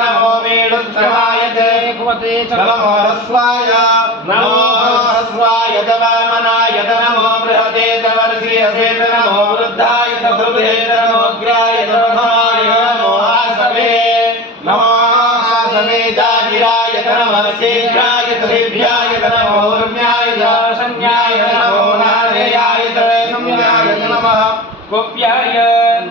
नमो वेणुश्रवाय नमो ह्रस्वाय नमो ह्रस्वाय वामनाय नमो बृहते वर्षीयसे नमो वृद्धाय सुहृदे नमो अग्राय प्रथमाय नमो आसवे नमो आसवे जागिराय नमः शीघ्राय त्रिभ्याय नमो ऊर्म्याय शन्याय नमो नारयाय संज्ञाय नमः गोप्याय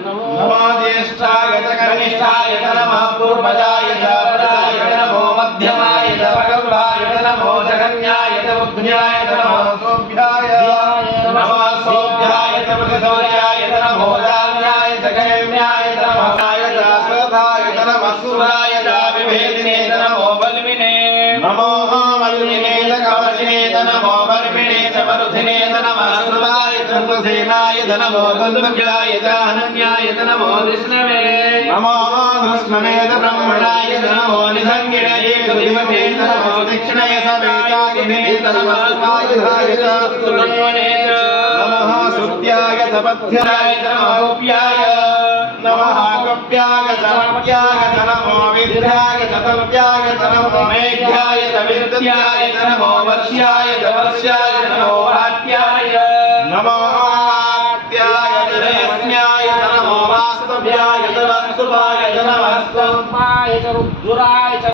नमो ज्येष्ठाय कनिष्ठाय नमः पूर्वजाय प्रदाय नमो मध्यमाय भगवाय नमो जगन्याय बुद्ध्याय नमो सोभ्याय नमो सोभ्याय प्रसौर्याय नमो दान्याय जगन्याय नमः दासदाय नमः सुराय विभेदिने नमो बल्विने नमो बल्विने कवचिने नमो बर्विणे च मरुधिने नमः सुराय चन्द्रसेनाय नमो गन्धव्याय अनन्याय नमो विष्णवे नमो कृष्णवे ब्रह्मणाय नमो निधङ्गिणे सुदिवते नमो दक्षिणय सवेतागिने नमः स्वायुधाय सुरन्वने नमः सुत्याय तपथ्याय नमो गोप्याय नमः गोप्याय समप्याय नमो विद्याय तपप्याय नमो मेघ्याय तविद्याय नमो वर्ष्याय वर्ष्याय नमो वात्याय नमो वात्याय जलयस्म्याय नमो वास्तव्याय वास्तुवाय नमः स्वल्पाय च रुद्राय च